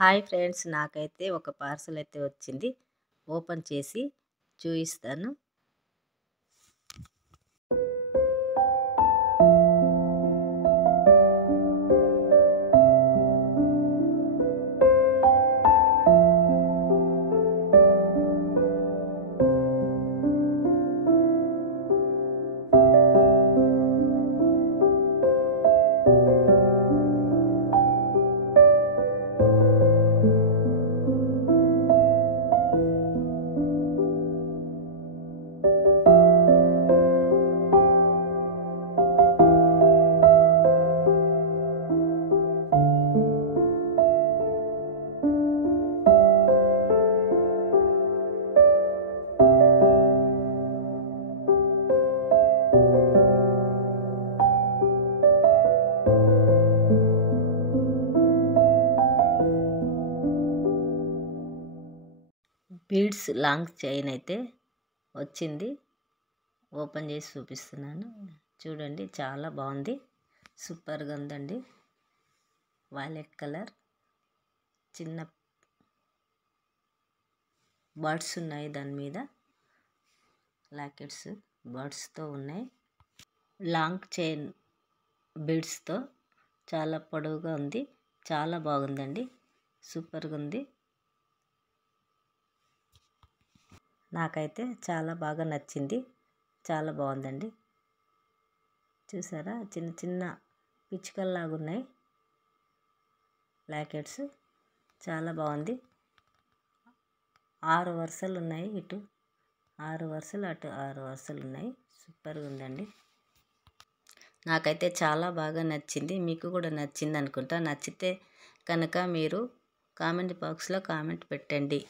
Hi friends, నాకైతే ఒక parcel అయితే వచ్చింది. ఓపెన్ చేసి చూపిస్తాను. బీడ్స్ లాంగ్ చైన్ అయితే వచ్చింది. ఓపెన్ చేసి చూపిస్తున్నాను. చూడండి, చాలా బాగుంది. సూపర్గా ఉందండి. వైలెట్ కలర్ చిన్న బర్డ్స్ ఉన్నాయి. దాని మీద లాకెట్స్ బర్డ్స్తో ఉన్నాయి. లాంగ్ చైన్ బీడ్స్తో చాలా పొడవుగా ఉంది. చాలా బాగుందండి. సూపర్గా ఉంది. నాకైతే చాలా బాగా నచ్చింది. చాలా బాగుందండి. చూసారా, చిన్న చిన్న పిచ్చుకల్లాగా ఉన్నాయి లాకెట్స్. చాలా బాగుంది. 6 వరుసలు ఉన్నాయి. ఇటు 6 వరుసలు, అటు 6 వరుసలు ఉన్నాయి. సూపర్గా ఉందండి. నాకైతే చాలా బాగా నచ్చింది. మీకు కూడా నచ్చింది అనుకుంటా. నచ్చితే కనుక మీరు కామెంట్ బాక్స్లో కామెంట్ పెట్టండి.